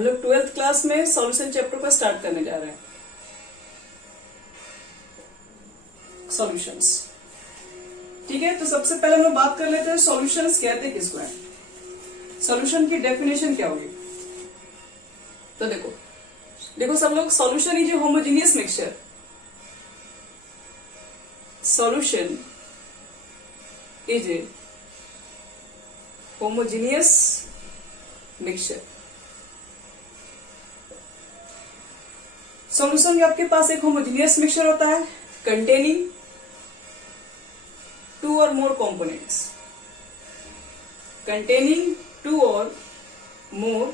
हम लोग 12th class में सॉल्यूशन चैप्टर को स्टार्ट करने जा रहे हैं। सॉल्यूशंस, ठीक है। तो सबसे पहले हम लोग बात कर लेते हैं सॉल्यूशंस कहते किसको है, सॉल्यूशन की डेफिनेशन क्या होगी। तो देखो सब लोग, solution is a homogeneous mixture. Solution is a homogeneous mixture. Solution में आपके पास एक होमोजेनियस मिक्सचर होता है कंटेनिंग टू और मोर कंपोनेंट्स, कंटेनिंग टू और मोर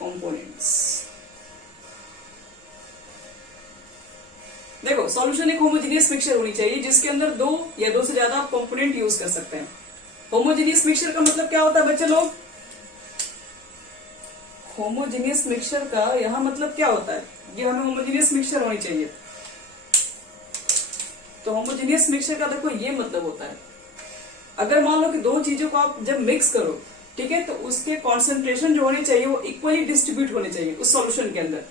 कंपोनेंट्स। देखो सॉल्यूशन एक होमोजेनियस मिक्सचर होनी चाहिए जिसके अंदर दो या दो से ज्यादा आप कंपोनेंट यूज कर सकते हैं। होमोजेनियस मिक्सचर का मतलब क्या होता है बच्चे लोग, होमोजेनियस मिक्सचर का यहां मतलब क्या होता है, ये हमें होमोजेनियस मिक्सचर होनी चाहिए। तो होमोजेनियस मिक्सचर का देखो ये मतलब होता है, अगर मान लो कि दो चीजों को आप जब मिक्स करो, ठीक है, तो उसके कॉन्सेंट्रेशन जो होने चाहिए वो इक्वली डिस्ट्रीब्यूट होने चाहिए उस सॉल्यूशन के अंदर।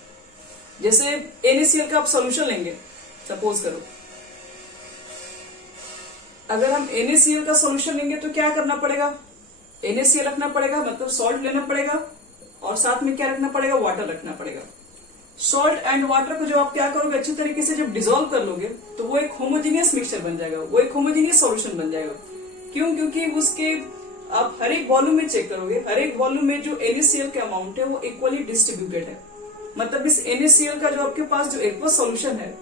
जैसे NaCl का आप सॉल्यूशन लेंगे, सपोज करो, अगर हम NaCl का सॉल्यूशन लेंगे तो क्या करना पड़ेगा, NaCl रखना पड़ेगा, मतलब सॉल्ट लेना पड़ेगा, और साथ में क्या रखना पड़ेगा, वाटर रखना पड़ेगा। सॉल्ट एंड वाटर को जब आप क्या करोगे, अच्छे तरीके से जब डिसॉल्व कर लोगे तो वो एक होमोजेनियस मिक्सचर बन जाएगा, वो एक होमोजेनियस सॉल्यूशन बन जाएगा। क्यों? क्योंकि उसके आप हर एक वॉल्यूम में चेक करोगे, हर एक वॉल्यूम में जो NaCl का अमाउंट है वो इक्वली डिस्ट्रीब्यूटेड है। मतलब इस NaCl का जो आपके पास जो एक्वस सॉल्यूशन है,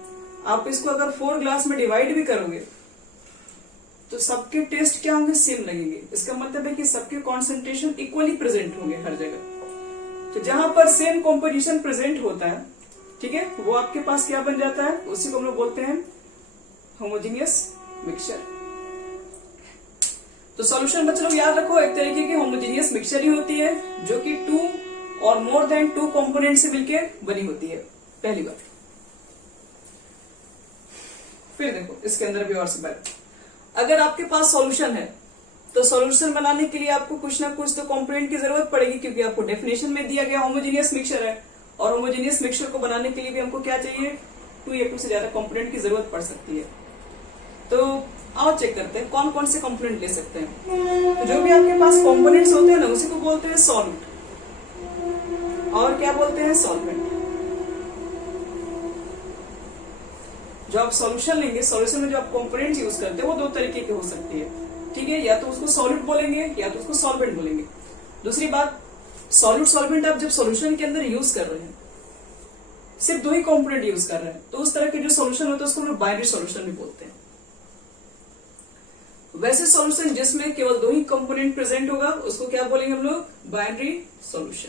आप इसको अगर 4 ग्लास में डिवाइड भी करोगे तो सबके टेस्ट क्या होंगे, सेम लगेंगे। इसका मतलब है कि सबके कॉन्सेंट्रेशन इक्वली प्रेजेंट होंगे हर जगह। तो जहां पर सेम कॉम्पोजिशन प्रेजेंट होता है, ठीक है, वो आपके पास क्या बन जाता है, उसी को हम लोग बोलते हैं होमोजेनियस मिक्सचर। तो सॉल्यूशन बच्चे लोग याद रखो एक तरीके की होमोजेनियस मिक्सचर ही होती है जो कि 2 और मोर देन 2 कंपोनेंट से मिलकर बनी होती है, पहली बात। फिर देखो इसके अंदर भी और सी बात, अगर आपके पास सॉल्यूशन है तो सॉल्यूशन बनाने के लिए आपको कुछ ना कुछ तो कंपोनेंट की जरूरत पड़ेगी, क्योंकि आपको डेफिनेशन में दिया गया होमोजेनियस मिक्सचर है, और होमोजेनियस मिक्सचर को बनाने के लिए भी हमको क्या चाहिए, 2 या 2 से ज्यादा कंपोनेंट की जरूरत पड़ सकती है। तो आओ चेक करते हैं कौन कौन से कंपोनेंट ले सकते हैं। तो जो भी आपके पास कंपोनेंट्स होते हैं ना, उसी को बोलते हैं सॉल्यूट, और क्या बोलते हैं, सॉल्वेंट। जो आप सॉल्यूशन लेंगे, सॉल्यूशन में जो आप कंपोनेंट्स यूज करते हैं वो 2 तरीके की हो सकती है, ठीक है, या तो उसको सॉल्यूट बोलेंगे या तो उसको सॉल्वेंट बोलेंगे। दूसरी बात, सॉल्यूट सॉल्वेंट आप जब सॉल्यूशन के अंदर यूज कर रहे हैं, सिर्फ 2 ही कंपोनेंट यूज कर रहे हैं, तो उस तरह के जो सॉल्यूशन होता है उसको हम लोग बाइनरी सॉल्यूशन भी बोलते हैं। वैसे सॉल्यूशन जिसमें केवल 2 ही कंपोनेंट प्रेजेंट होगा उसको क्या बोलेंगे हम लोग, बाइनरी सॉल्यूशन,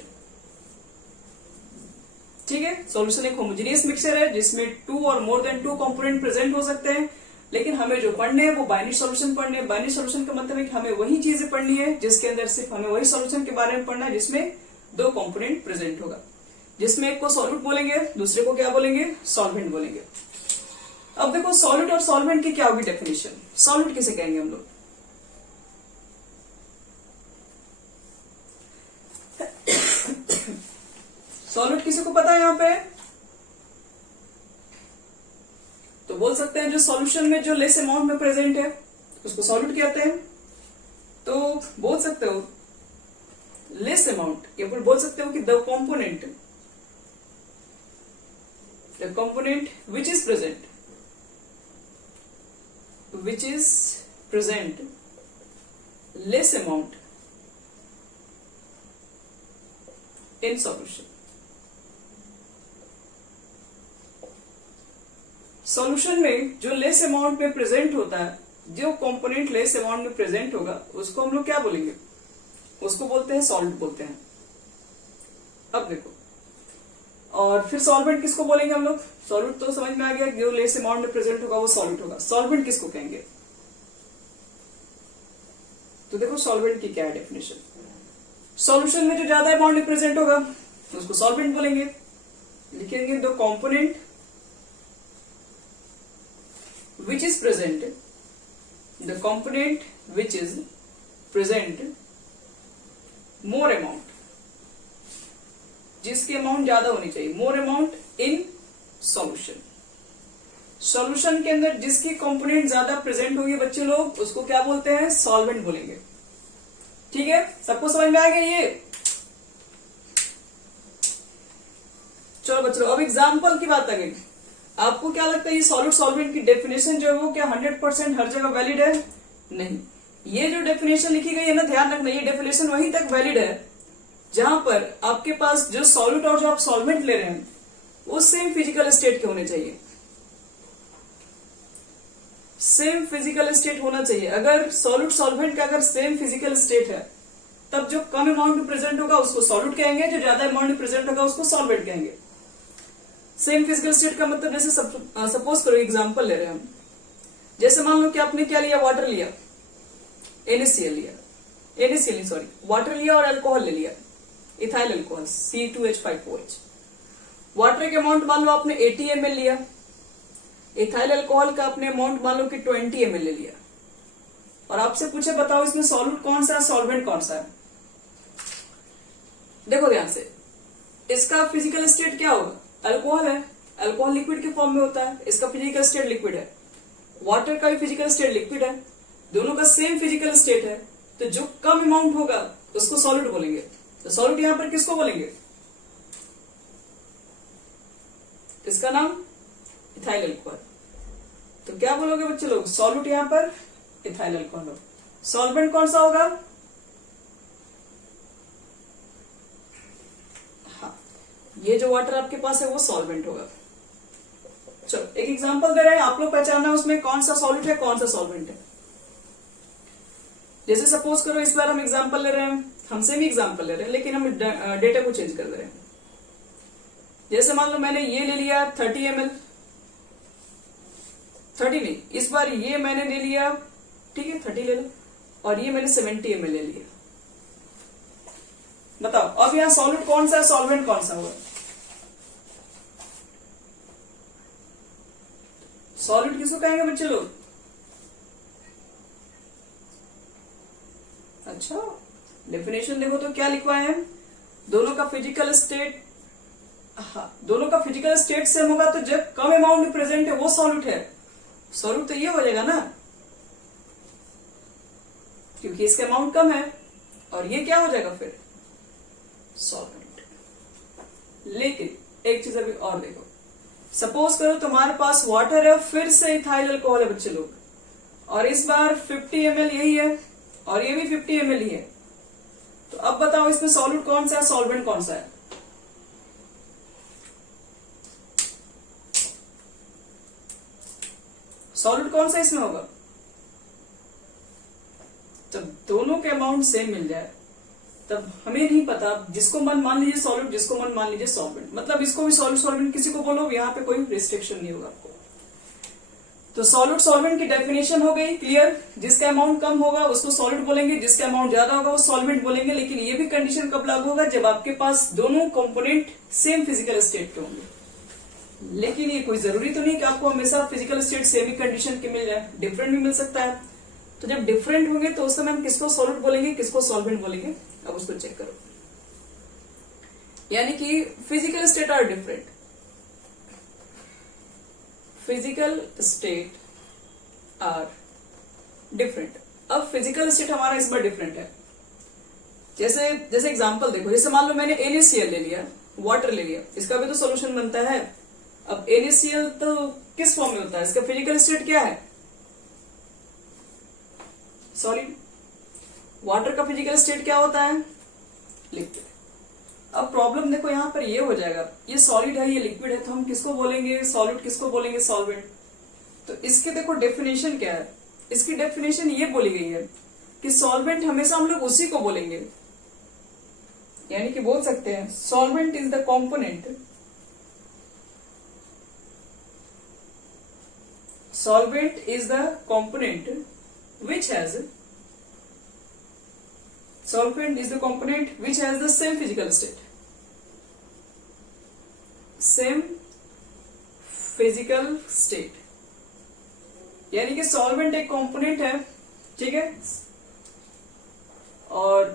ठीक है। सॉल्यूशन एक होमोजेनियस मिक्सचर है जिसमें 2 और मोर देन 2 कंपोनेंट प्रेजेंट हो सकते हैं, लेकिन हमें जो पढ़ने हैं वो बाइनरी सॉल्यूशन पढ़ने हैं। बाइनरी सॉल्यूशन का मतलब है कि हमें वही चीजें पढ़नी है जिसके अंदर सिर्फ हमें वही सॉल्यूशन के बारे में पढ़ना है जिसमें 2 कंपोनेंट प्रेजेंट होगा, जिसमें एक को सॉल्यूट बोलेंगे, दूसरे को क्या बोलेंगे, सॉल्वेंट बोलेंगे। अब देखो सॉल्यूट और सॉल्वेंट की क्या होगी डेफिनेशन, सॉल्यूट किसे कहेंगे हम लोग, सॉल्यूट किसी को पता है यहाँ पे, तो बोल सकते हैं जो सॉल्यूशन में जो लेस अमाउंट में प्रेजेंट है उसको सॉल्यूट कहते हैं। तो बोल सकते हो लेस अमाउंट, या फिर बोल सकते हो कि the component which is present less amount in solution. Solution में जो लेस अमाउंट में प्रेजेंट होता है, जो कंपोनेंट लेस अमाउंट में प्रेजेंट होगा उसको हम लोग क्या बोलेंगे, उसको बोलते हैं सॉल्ट बोलते हैं। अब देखो, और फिर सॉल्वेंट किसको बोलेंगे हम लोग, सॉल्यूट तो समझ में आ गया, जो लेस अमाउंट में प्रेजेंट होगा वो सॉल्यूट होगा। सॉल्वेंट किसको कहेंगे, तो देखो सॉल्वेंट की क्या है डेफिनेशन, सॉल्यूशन में जो ज्यादा अमाउंट में प्रेजेंट होगा उसको सॉल्वेंट बोलेंगे। लिखेंगे the component which is present, the component which is present more amount जिसकी अमाउंट ज्यादा होनी चाहिए, more amount in solution. Solution के अंदर जिसकी कंपोनेंट ज्यादा प्रेजेंट होगी बच्चे लोग, उसको क्या बोलते हैं, सॉल्वेंट बोलेंगे। ठीक है, सबको समझ में आ गया ये? चलो बच्चों, अब एग्जाम्पल की बात आ गई। आपको क्या लगता है ये सॉलिड सॉल्वेंट की डेफिनेशन जो है वो क्या 100% हर जगह वैलिड है? नहीं। ये जो डेफिनेशन लिखी गई है ना, ध्यान रखना, ये डेफिनेशन वहीं तक वैलिड है जहां पर आपके पास जो सॉल्यूट और जो आप सॉल्वेंट ले रहे हैं वो सेम फिजिकल स्टेट के होने चाहिए। सेम फिजिकल स्टेट होना चाहिए। अगर सॉल्यूट सॉल्वेंट का अगर सेम फिजिकल स्टेट है तब जो कम अमाउंट में प्रेजेंट होगा उसको सॉल्यूट कहेंगे, जो ज्यादा अमाउंट में प्रेजेंट होगा उसको सॉल्वेंट कहेंगे। सेम फिजिकल स्टेट का मतलब जैसे सपोज करो एग्जांपल ले रहे हैं हम, जैसे मान लो कि आपने क्या लिया, वाटर लिया, NaCl लिया, NaCl नहीं सॉरी, वाटर लिया और अल्कोहल ले लिया, इथाइल अल्कोहल C2H5OH। वाटर के अमाउंट मान लो आपने 80 ml लिया, इथाइल अल्कोहल का आपने अमाउंट मान लो कि 20 ml ले लिया, और आपसे पूछे बताओ इसमें सॉल्यूट कौन सा है, सॉल्वेंट कौन सा है? देखो ध्यान से, इसका फिजिकल स्टेट क्या होगा, अल्कोहल है, अल्कोहल लिक्विड के फॉर्म में होता है, इसका फिजिकल स्टेट लिक्विड है। वाटर का भी फिजिकल स्टेट लिक्विड है, दोनों का सेम फिजिकल स्टेट है, तो जो कम अमाउंट होगा उसको सॉल्यूट बोलेंगे। तो सॉल्यूट यहां पर किसको बोलेंगे, इसका नाम इथाइल अल्कोहल। तो क्या बोलोगे बच्चे लोग, सॉल्यूट यहां पर इथाइल अल्कोहल हो। सॉल्वेंट कौन सा होगा, हाँ, ये जो वाटर आपके पास है वो सॉल्वेंट होगा। चलो एक एग्जांपल दे रहे हैं, आप लोग पहचानना उसमें कौन सा सॉल्यूट है कौन सा सॉल्वेंट है। जैसे सपोज करो इस बार हम एग्जांपल ले रहे हैं, हमसे भी एग्जांपल ले रहे हैं लेकिन हम डेटा को चेंज कर दे रहे हैं। जैसे मान लो मैंने ये ले लिया 30 ml, 30 नहीं, इस बार ये मैंने ले लिया, ठीक है 30 ले लो, और ये मैंने 70 ml ले लिया। बताओ अब यहाँ सॉल्यूट कौन सा है, सॉल्वेंट कौन सा होगा? सॉल्यूट किसको कहेंगे बच्चे लोग? अच्छा, डेफिनेशन देखो तो क्या लिखवाए हैं, दोनों का फिजिकल स्टेट, हाँ, दोनों का फिजिकल स्टेट सेम होगा तो जब कम अमाउंट में प्रेजेंट है वो सॉल्यूट है। सॉल्यूट तो ये हो जाएगा ना, क्योंकि इसका अमाउंट कम है, और ये क्या हो जाएगा फिर, सॉल्वेंट। लेकिन एक चीज अभी और देखो, सपोज करो तुम्हारे पास वाटर है, फिर से इथाइल अल्कोहल है बच्चे लोग, और इस बार 50 ml यही है और ये भी 50 ml ही है। तो अब बताओ इसमें सॉल्यूट कौन सा है, सॉल्वेंट कौन सा है? सॉल्यूट कौन सा इसमें होगा? जब दोनों के अमाउंट सेम मिल जाए तब हमें नहीं पता, जिसको मन मान लीजिए सॉल्यूट, जिसको मन मान लीजिए सॉल्वेंट, मतलब इसको भी सॉल्यूट सॉल्वेंट किसी को बोलो, यहाँ पे कोई रिस्ट्रिक्शन नहीं होगा आपको। तो सॉल्यूट सॉल्वेंट की डेफिनेशन हो गई क्लियर, जिसका अमाउंट कम होगा उसको सॉल्यूट बोलेंगे, जिसका अमाउंट ज्यादा होगा वो सॉल्वेंट बोलेंगे। लेकिन ये भी कंडीशन कब लागू होगा, जब आपके पास दोनों कंपोनेंट सेम फिजिकल स्टेट के होंगे। लेकिन ये कोई जरूरी तो नहीं कि आपको हमेशा फिजिकल स्टेट सेम ही कंडीशन के मिल जाए, डिफरेंट भी मिल सकता है। तो जब डिफरेंट होंगे तो उस समय हम किसको सॉल्यूट बोलेंगे, किसको सॉल्वेंट बोलेंगे, अब उसको चेक करो। यानी कि physical state are different, physical state are different. अब फिजिकल स्टेट हमारा इस बार डिफरेंट है। जैसे जैसे एग्जांपल देखो, जैसे मान लो मैंने NaCl ले लिया, वाटर ले लिया, इसका भी तो सोल्यूशन बनता है। अब NaCl तो किस फॉर्म में होता है, इसका फिजिकल स्टेट क्या है, सॉलिड। वाटर का फिजिकल स्टेट क्या होता है, लिक्विड। अब प्रॉब्लम देखो यहाँ पर ये हो जाएगा, ये सॉलिड है ये लिक्विड है, तो हम किसको बोलेंगे सॉलिड, किसको बोलेंगे सॉल्वेंट। तो इसके देखो डेफिनेशन क्या है, इसकी डेफिनेशन ये बोली गई है कि सॉल्वेंट हमेशा हम लोग उसी को बोलेंगे, यानी कि बोल सकते हैं solvent is the component, solvent is the component which has solvent is the component which has the same physical state, same physical state। यानी कि सॉल्वेंट एक कंपोनेंट है, ठीक है, और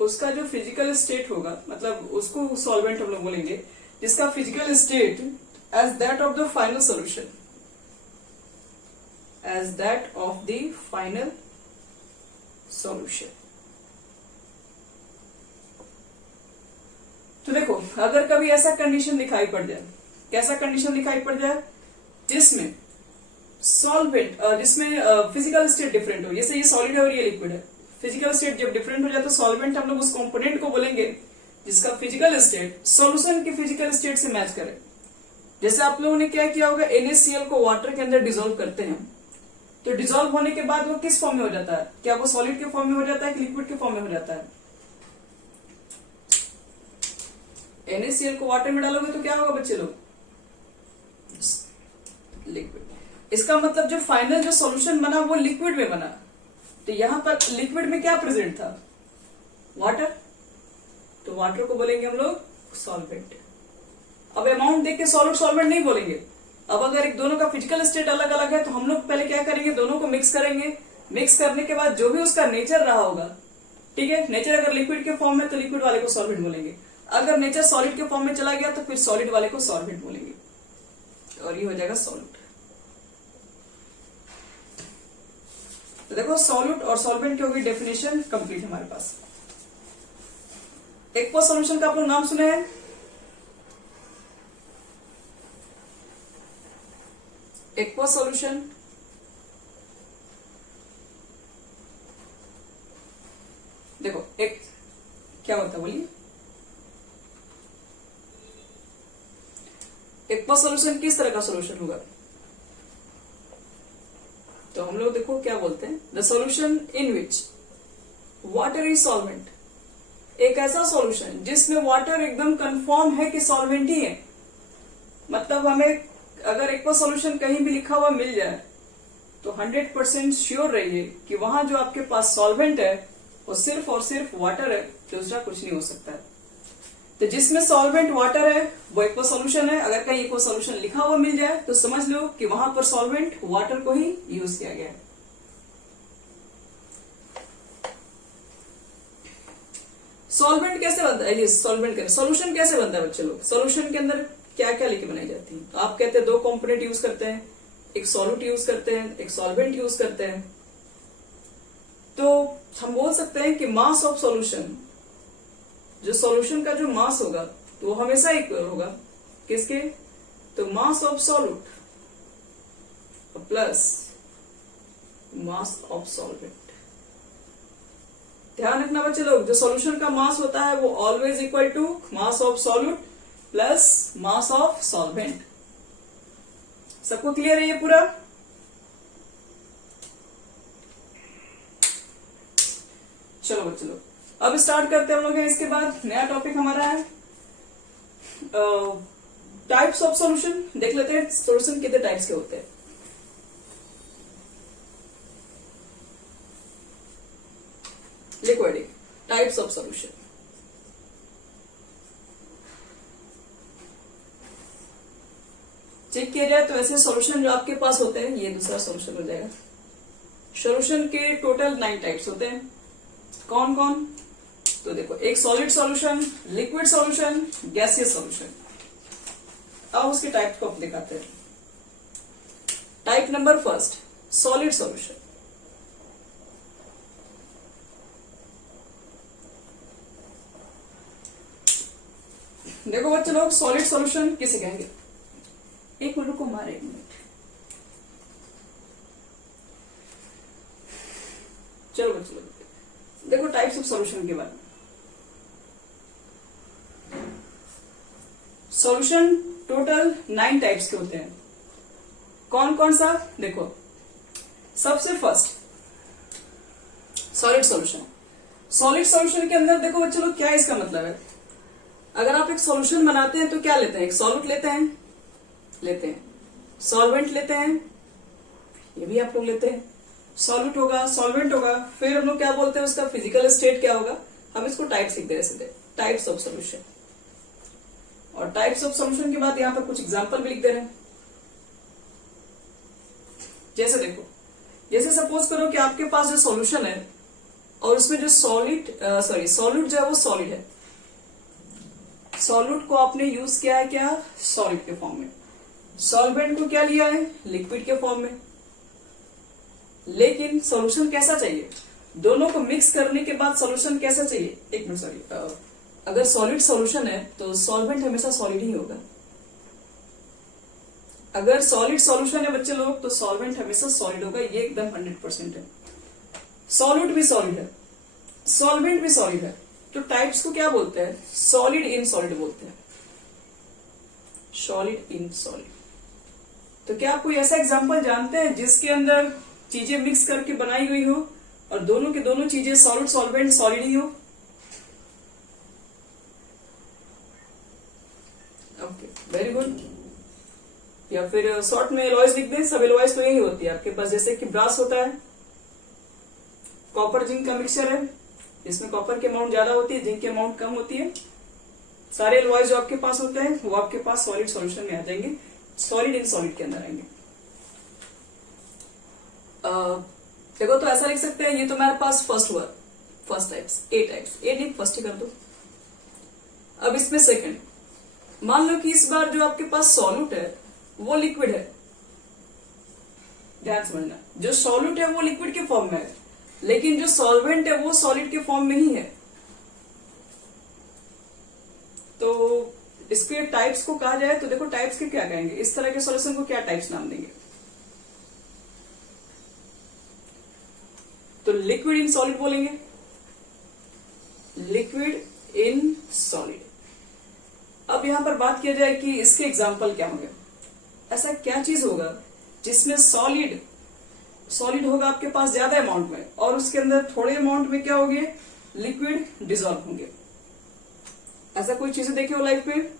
उसका जो फिजिकल स्टेट होगा, मतलब उसको सॉल्वेंट हम लोग बोलेंगे जिसका physical state as that of the final solution, as that of the final solution. तो देखो, अगर कभी ऐसा कंडीशन दिखाई पड़ जाए, कैसा कंडीशन दिखाई पड़ जाए जिसमें सॉल्वेंट, जिसमें फिजिकल स्टेट डिफरेंट हो, जैसे ये सॉलिड है और ये लिक्विड है, फिजिकल स्टेट जब डिफरेंट हो जाए तो सॉल्वेंट हम लोग उस कंपोनेंट को बोलेंगे जिसका फिजिकल स्टेट सॉल्यूशन के फिजिकल स्टेट से मैच करे। जैसे आप लोगों ने क्या किया होगा, NaCl को वाटर के अंदर डिसॉल्व करते हैं, तो डिसॉल्व होने के बाद वो किस फॉर्म में हो जाता है? क्या वो सॉलिड के फॉर्म में हो जाता है कि लिक्विड के फॉर्म में हो जाता है? NaCl को वाटर में डालोगे तो क्या होगा बच्चे लोग? लिक्विड। इसका मतलब जो फाइनल जो सॉल्यूशन बना वो लिक्विड में बना, तो यहां पर लिक्विड में क्या प्रेजेंट था? वाटर। तो वाटर को बोलेंगे हम लोग सॉल्वेंट। अब अमाउंट देख के सॉलिड सॉल्वेंट नहीं बोलेंगे। अब अगर एक दोनों का फिजिकल स्टेट अलग अलग है तो हम लोग पहले क्या करेंगे, दोनों को मिक्स करेंगे। मिक्स करने के बाद जो भी उसका नेचर रहा होगा, ठीक है, नेचर अगर लिक्विड के फॉर्म में तो लिक्विड वाले को सॉल्वेंट बोलेंगे, अगर नेचर सॉलिड के फॉर्म में चला गया तो फिर सॉलिड वाले को सॉल्वेंट बोलेंगे, और ये हो जाएगा सॉल्यूट। तो देखो, सॉल्यूट और सॉल्वेंट की होगी डेफिनेशन कंप्लीट हमारे पास। एक्वा सॉल्यूशन का आप लोग नाम सुने हैं? एक्वा सॉल्यूशन देखो, एक क्या होता है बोलिए? एक्वा सॉल्यूशन किस तरह का सॉल्यूशन होगा? तो हम लोग देखो क्या बोलते हैं, the solution in which water is solvent, एक ऐसा सॉल्यूशन जिसमें वाटर एकदम कंफर्म है कि सॉल्वेंट ही है। मतलब हमें अगर एक्वा सॉल्यूशन कहीं भी लिखा हुआ मिल जाए तो 100% श्योर रहिए कि वहां जो आपके पास सॉल्वेंट है वो सिर्फ और सिर्फ वाटर है, दूसरा कुछ नहीं हो सकता है। तो जिसमें सॉल्वेंट वाटर है वो एक्वा सॉल्यूशन है। अगर कहीं एक्वा सॉल्यूशन लिखा हुआ मिल जाए तो समझ लो कि वहां पर सॉल्वेंट वाटर को ही यूज किया गया है। सॉल्वेंट कैसे बनता है? ये सॉल्वेंट सॉल्यूशन कैसे बनता है बच्चे लोग? सॉल्यूशन के अंदर क्या क्या लिखे बनाई जाती है? तो आप कहते हैं दो कंपोनेंट यूज करते हैं, एक सॉल्यूट यूज करते हैं, एक सॉल्वेंट यूज करते हैं। तो हम बोल सकते हैं कि मास ऑफ सॉल्यूशन, जो सॉल्यूशन का जो मास होगा तो वो हमेशा इक्वल होगा किसके? तो मास of solute plus mass of solvent. ध्यान रखना बच्चे लोग, जो सॉल्यूशन का मास होता है वो always equal to mass of solute plus mass of solvent. सबको क्लियर है ये पूरा? चलो बच्चे लोग, अब स्टार्ट करते हैं हम लोग। इसके बाद नया टॉपिक हमारा है टाइप्स ऑफ सॉल्यूशन। देख लेते हैं सॉल्यूशन कितने टाइप्स के होते हैं। Liquidity types of solution. Check किया जाए तो ऐसे सॉल्यूशन जो आपके पास होते हैं, ये दूसरा सॉल्यूशन हो जाएगा। सॉल्यूशन के टोटल 9 टाइप्स होते हैं। कौन कौन? तो देखो, एक solid solution, liquid solution, gaseous solution. अब उसके टाइप को आप दिखाते हैं। Type number first, solid solution. देखो बच्चे लोग, सॉलिड सॉल्यूशन किसे कहेंगे? एक मिनट को मारे, एक मिनट। चलो बच्चे लोग देखो टाइप्स ऑफ सॉल्यूशन के बाद। सॉल्यूशन टोटल 9 टाइप्स के होते हैं। कौन कौन सा? देखो, सबसे first solid solution. Solid solution के अंदर देखो बच्चे लोग, क्या इसका मतलब है? अगर आप एक सॉल्यूशन बनाते हैं तो क्या लेते हैं? एक सॉल्यूट लेते हैं, सॉल्वेंट लेते हैं, ये भी आप लोग लेते हैं। सॉल्यूट होगा, सॉल्वेंट होगा, फिर हम लोग क्या बोलते हैं उसका फिजिकल स्टेट क्या होगा? हम इसको टाइप सीख दे रहे सीधे, टाइप्स ऑफ सॉल्यूशन। और टाइप्स ऑफ सॉल्यूशन के बाद यहां पर कुछ एग्जांपल भी लिख दे रहे हैं। जैसे देखो, जैसे सपोज करो कि आपके पास जो सॉल्यूशन है और उसमें जो सॉलिड सॉल्यूट जो है वो सॉलिड है। सॉल्यूट को आपने यूज किया है क्या, सॉलिड के फॉर्म में। सॉल्वेंट को क्या लिया है, लिक्विड के फॉर्म में। लेकिन सॉल्यूशन कैसा चाहिए, दोनों को मिक्स करने के बाद सॉल्यूशन कैसा चाहिए, एक मिनट सॉरी, अगर सॉलिड सॉल्यूशन है तो सॉल्वेंट हमेशा सॉलिड ही होगा। अगर सॉलिड सॉल्यूशन है बच्चे लोग तो सॉल्वेंट हमेशा सॉलिड होगा, ये एकदम 100% है। सॉल्यूट भी सॉलिड है, सॉल्वेंट भी सॉलिड है। तो टाइप्स को क्या बोलते हैं, सॉलिड इन सॉलिड बोलते हैं, सॉलिड इन सॉलिड। तो क्या आप कोई ऐसा एग्जांपल जानते हैं जिसके अंदर चीजें मिक्स करके बनाई हुई हो और दोनों की दोनों चीजें सॉलिड सॉल्वेंट सॉलिड ही हो? Okay, very good. या फिर शॉर्ट में एलॉयज लिख दें, सब एलॉयज तो यही होती है आपके पास, जैसे कि ब्रास होता है, कॉपर जिंक का मिक्सचर है, इसमें कॉपर की अमाउंट ज्यादा होती है, जिंक की अमाउंट कम होती है। सारे एलॉयज जो आपके पास होते हैं वो आपके पास सॉलिड सॉल्यूशन में आ जाएंगे, सॉलिड इन सॉलिड के अंदर आएंगे। देखो तो ऐसा लिख सकते हैं, ये तो मेरे पास फर्स्ट हुआ, फर्स्ट टाइप्स, ए टाइप्स, ए लिख फर्स्ट ही कर दो। अब इसमें सेकंड, मान लो कि इस बार जो आपके पास सॉल्यूट है वो लिक्विड है। ध्यान समझना, जो सॉल्यूट है वो लिक्विड के फॉर्म में है, लेकिन जो सॉल्वेंट है वो सॉलिड के फॉर्म में ही है। तो इसके टाइप्स को कहा जाए तो देखो टाइप्स के क्या कहेंगे, इस तरह के सॉल्यूशन को क्या टाइप्स नाम देंगे? तो लिक्विड इन सॉलिड बोलेंगे, लिक्विड इन सॉलिड। अब यहां पर बात किया जाए कि इसके एग्जाम्पल क्या होंगे। ऐसा क्या चीज होगा जिसमें सॉलिड होगा आपके पास ज्यादा अमाउंट में और उसके अंदर थोड़े अमाउंट में क्या होंगे, लिक्विड डिजॉल्व होंगे। ऐसा कोई चीजें देखे हो लाइफ में?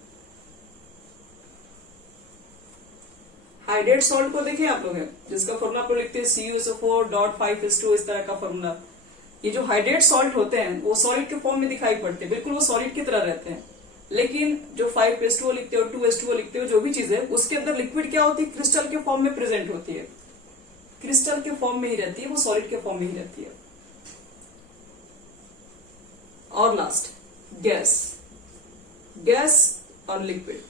हाइड्रेट सॉल्ट को देखें आप लोग, जिसका फॉर्मूला आप लोग लिखते हैं CuSO4.5:2, इस तरह का फॉर्मूला। ये जो हाइड्रेट सॉल्ट होते हैं वो सॉलिड के फॉर्म में दिखाई पड़ते हैं, बिल्कुल वो सॉलिड की तरह रहते हैं। लेकिन जो 5:2 लिखते हो, 2:2 लिखते हो, जो भी चीज है उसके अंदर लिक्विड क्या होती है, क्रिस्टल के फॉर्म में प्रेजेंट होती है, क्रिस्टल के फॉर्म में ही रहती है, वो सॉलिड के फॉर्म में ही रहती है। और लास्ट गैस, गैस और लिक्विड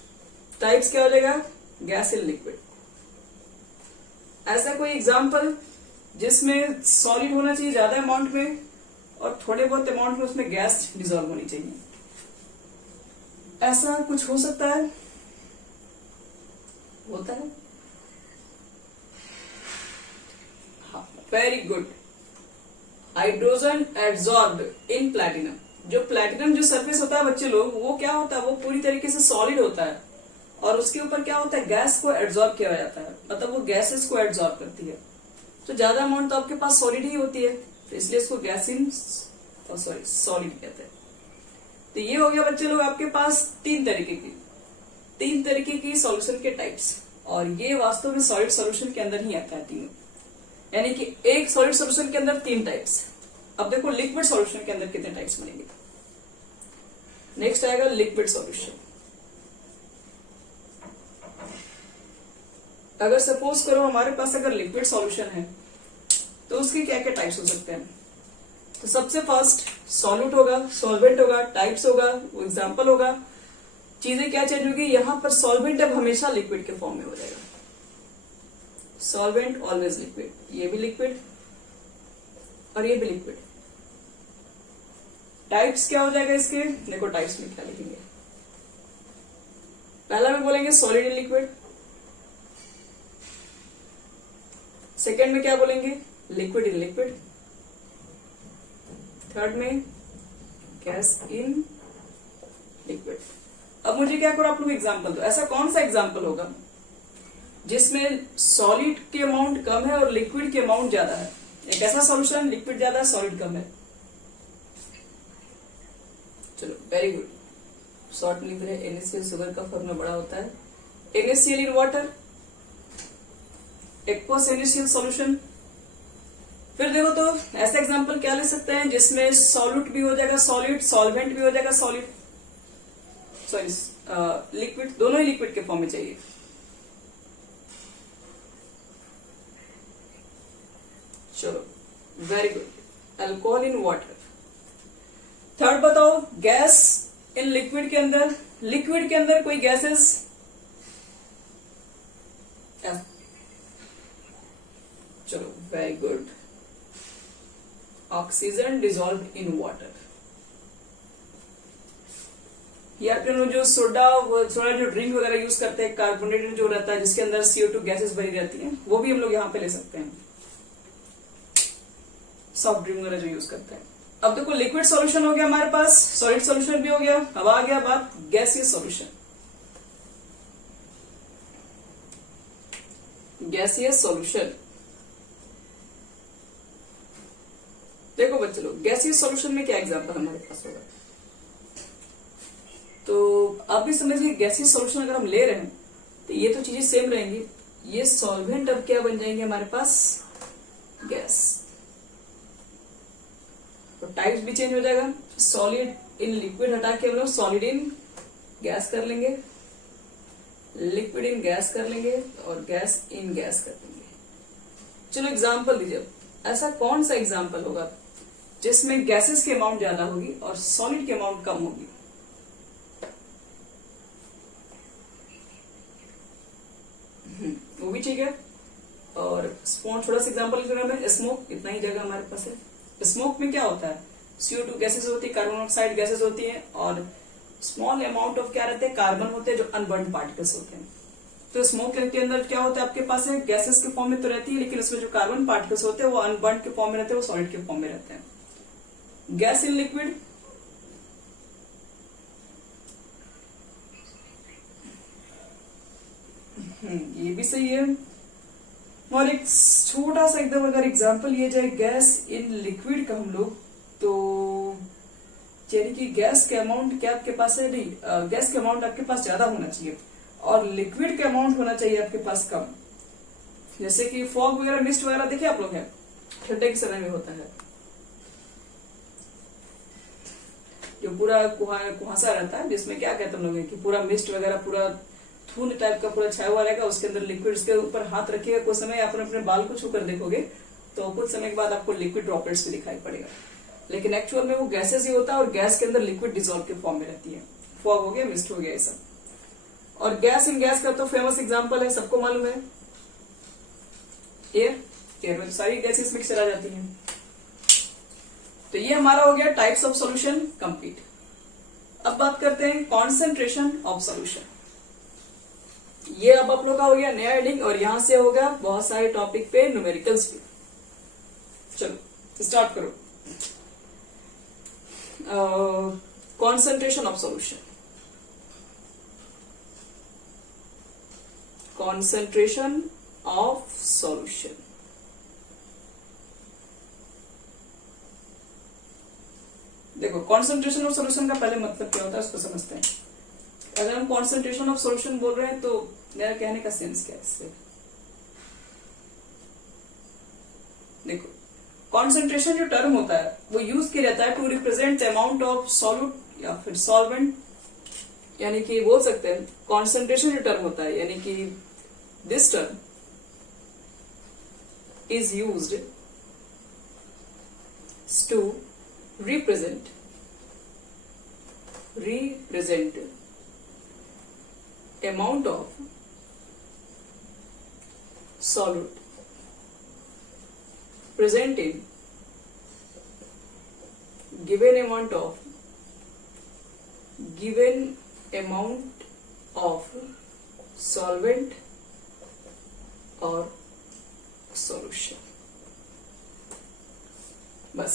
टाइप्स क्या हो जाएगा, गैस इन लिक्विड। ऐसा कोई एग्जाम्पल जिसमें सॉलिड होना चाहिए ज्यादा अमाउंट में और थोड़े बहुत अमाउंट में उसमें गैस डिजॉल्व होनी चाहिए, ऐसा कुछ हो सकता है, होता है? हाँ, वेरी गुड। हाइड्रोजन एब्जॉर्ब्ड इन प्लैटिनम। जो प्लैटिनम जो सरफेस होता है बच्चे लोग, वो क्या होता है, वो पूरी तरीके से सॉलिड होता है और उसके ऊपर क्या होता है, गैस को एब्जॉर्ब किया जाता है, मतलब वो गैसेस को एब्जॉर्ब करती है। तो ज्यादा अमाउंट तो आपके पास सॉलिड ही होती है, तो इसलिए इसको गैस इन सॉलिड कहते हैं। तो ये हो गया बच्चे लोग आपके पास तीन तरीके की सॉल्यूशन के टाइप्स, और ये वास्तव में सॉलिड सॉल्यूशन के अंदर ही आता है तीनों, यानी कि एक सॉलिड सॉल्यूशन के अंदर तीन टाइप्स। अब देखो लिक्विड सॉल्यूशन के अंदर कितने टाइप्स बनेंगे। नेक्स्ट आएगा लिक्विड सॉल्यूशन। अगर सपोज करो हमारे पास अगर लिक्विड सॉल्यूशन है तो उसके क्या क्या टाइप्स हो सकते हैं। तो सबसे फर्स्ट सॉल्यूट होगा, सॉल्वेंट होगा, टाइप्स होगा, वो एग्जाम्पल होगा। चीजें क्या चेंज होगी, यहां पर सॉल्वेंट अब हमेशा लिक्विड के फॉर्म में हो जाएगा, सॉल्वेंट ऑलवेज लिक्विड, ये भी लिक्विड और ये भी लिक्विड। टाइप्स क्या हो जाएगा इसके, देखो टाइप्स में क्या लिखेंगे। पहला में बोलेंगे सॉलिड इन लिक्विड, सेकेंड में क्या बोलेंगे, लिक्विड इन लिक्विड, थर्ड में गैस इन लिक्विड। अब मुझे क्या करो, आप लोग एग्जाम्पल दो। ऐसा कौन सा एग्जाम्पल होगा जिसमें सॉलिड की अमाउंट कम है और लिक्विड की अमाउंट ज्यादा है। एक ऐसा सॉल्यूशन लिक्विड ज्यादा है सॉलिड कम है। चलो वेरी गुड, शॉर्ट में लिख रहे हैं NaCl, शुगर का फॉर्मूला बड़ा होता है NaCl in water, aqueous NaCl solution. फिर देखो तो ऐसा एग्जांपल क्या ले सकते हैं जिसमें सॉल्यूट भी हो जाएगा सॉलिड, सॉल्वेंट भी हो जाएगा सॉलिड, सॉरी लिक्विड, दोनों ही लिक्विड के फॉर्म में चाहिए। चलो very good, alcohol in water. Third बताओ, गैस इन लिक्विड के अंदर, लिक्विड के अंदर कोई गैसेस, चलो very good, oxygen dissolve in water. या फिर जो सोडा जो ड्रिंक वगैरह यूज करते हैं, कार्बोनेटेड जो रहता है जिसके अंदर CO2 गैसेस भरी रहती हैं, वो भी हम लोग यहाँ पे ले सकते हैं, सॉफ्ट ड्रिंक वगैरह जो यूज करते हैं। अब देखो लिक्विड सॉल्यूशन हो गया हमारे पास, सॉलिड सॉल्यूशन भी हो गया, अब आ गया बात गैसियस सॉल्यूशन। गैसियस सॉल्यूशन, देखो बच्चे लोग, गैसियस सॉल्यूशन में क्या एग्जांपल हमारे पास होगा, तो आप भी समझिए गैसियस सॉल्यूशन अगर हम ले रहे हैं तो ये तो चीजें सेम रहेंगी, ये सॉल्वेंट अब क्या बन जाएंगे हमारे पास, गैस, तो टाइप्स भी चेंज हो जाएगा, सॉलिड इन लिक्विड हटा के हम लोग सॉलिड इन गैस कर लेंगे, लिक्विड इन गैस कर लेंगे और गैस इन गैस कर देंगे। चलो एग्जांपल दीजिए, ऐसा कौन सा एग्जांपल होगा जिसमें गैसेस की अमाउंट ज्यादा होगी और सॉलिड की अमाउंट कम होगी। वो भी ठीक है। और छोटा सा एग्जांपल स्मोक, इतना ही जगह हमारे पास है। स्मोक में क्या होता है, CO2 गैसेस होती है, कार्बन मोनोऑक्साइड गैसेस होती है और स्मॉल अमाउंट ऑफ क्या रहते हैं, कार्बन होते हैं जो अनबर्न पार्टिकल्स होते हैं। तो स्मोक के अंदर क्या होता है आपके पास है, गैसेस के फॉर्म में तो रहती है, लेकिन उसमें जो कार्बन पार्टिकल्स होते हैं वो अनबर्न के फॉर्म में रहते हैं, वो सॉलिड के फॉर्म में रहते हैं। गैस इन लिक्विड, ये भी सही है। और एक छोटा सा एकदम अगर एग्जांपल लिया जाए गैस इन लिक्विड का हम लोग, तो यानी कि गैस के अमाउंट क्या आपके पास है, नहीं, गैस के अमाउंट आपके पास ज्यादा होना चाहिए और लिक्विड के अमाउंट होना चाहिए आपके पास कम। जैसे कि फॉग वगैरह, मिस्ट वगैरह देखे आप लोग, हैं ठंडे के समय में होता है, जो पूरा कुहासा रहता है, जिसमें क्या कहते हैं लोग कि पूरा मिस्ट वगैरह, पूरा धुंध टाइप का पूरा छाया हुआ रहेगा, उसके अंदर लिक्विड, उसके ऊपर हाथ रखिएगा, कुछ समय आप अपने बाल को छूकर देखोगे तो कुछ समय के बाद आपको लिक्विड ड्रॉपलेट्स भी दिखाई पड़ेगा, लेकिन एक्चुअल में वो गैसेस ही होता है और गैस के अंदर लिक्विड डिजॉल्व के फॉर्म में रहती है। फॉग हो गया, मिस्ट हो गया, ये सब। और गैस इन गैस का तो फेमस एग्जांपल है, सबको मालूम है, एयर में सारी गैसेस मिक्स चला जाती हैं। तो ये हमारा हो गया टाइप्स ऑफ सॉल्यूशन कंप्लीट। अब बात करते हैं कॉन्सेंट्रेशन ऑफ सॉल्यूशन। ये अब आप लोग का हो गया नया हेडिंग और यहां से होगा बहुत सारे टॉपिक पे न्यूमेरिकल्स भी। चलो स्टार्ट करो। Concentration of solution, concentration of solution. देखो कॉन्सेंट्रेशन ऑफ सॉल्यूशन का पहले मतलब क्या होता है उसको समझते हैं। अगर हम कॉन्सेंट्रेशन ऑफ सॉल्यूशन बोल रहे हैं तो मेरा कहने का सेंस क्या है इससे, देखो कॉन्सेंट्रेशन जो टर्म होता है वो यूज किया जाता है to represent amount of solute या फिर सॉल्वेंट, यानी कि बोल सकते हैं कॉन्सेंट्रेशन जो टर्म होता है, यानी कि this term is used to represent amount of solute present in given amount of solvent or solution। बस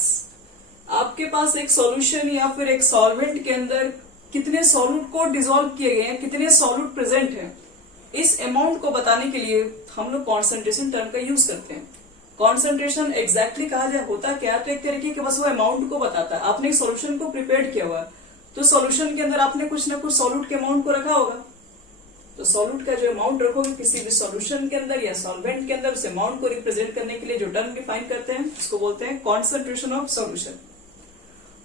आपके पास एक सॉल्यूशन या फिर एक सॉल्वेंट के अंदर कितने सॉल्यूट को डिसॉल्व किए गए हैं, कितने सॉल्यूट प्रेजेंट हैं, इस अमाउंट को बताने के लिए हम लोग कॉन्सेंट्रेशन टर्म का यूज करते हैं। कॉन्सेंट्रेशन एग्जैक्टली कहा जाए होता क्या, तो एक तरीके के बस वो अमाउंट को बताता है। आपने एक सॉल्यूशन को प्रिपेयर किया हुआ तो सॉल्यूशन के अंदर आपने कुछ ना कुछ सॉल्यूट के अमाउंट को रखा होगा, तो सॉल्यूट का जो अमाउंट रखोगे किसी भी सॉल्यूशन के अंदर या सॉल्वेंट के अंदर, उस अमाउंट को रिप्रेजेंट करने के लिए जो टर्म डिफाइन करते हैं उसको बोलते हैं कॉन्सेंट्रेशन ऑफ सॉल्यूशन।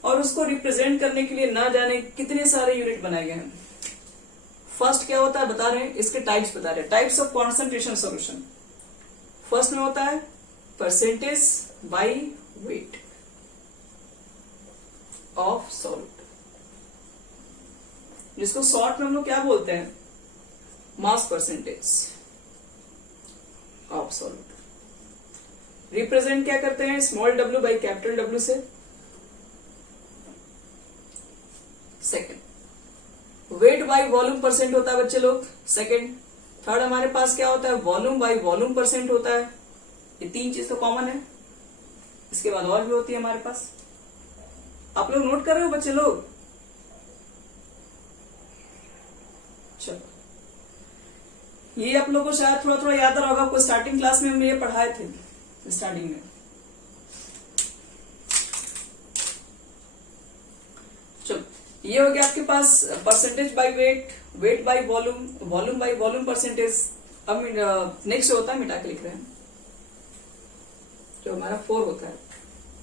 और उसको रिप्रेजेंट करने के लिए ना जाने कितने सारे यूनिट बनाए गए हैं। फर्स्ट क्या होता है बता रहे हैं, इसके टाइप्स बता रहे हैं, types of concentration solution. First में होता है percentage by weight, of solute, जिसको शॉर्ट में हम लोग क्या बोलते हैं, mass percentage of solute. Represent क्या करते हैं, small W by capital W से। Second weight by volume percent होता है बच्चे लोग, सेकंड। थर्ड हमारे पास क्या होता है, वॉल्यूम बाई वॉल्यूम परसेंट होता है। ये तीन चीज तो कॉमन है, इसके बाद और भी होती है हमारे पास। आप लोग नोट कर रहे हो बच्चे लोग? चलो, ये आप लोगों को शायद थोड़ा थोड़ा याद रहा होगा, आपको स्टार्टिंग क्लास में हम ये पढ़ाए थे स्टार्टिंग में। चलो, ये हो गया आपके पास percentage by weight, weight by volume, volume by volume percentage. अब नेक्स्ट होता है, मिटा के लिख रहे हैं, जो हमारा 4 होता है।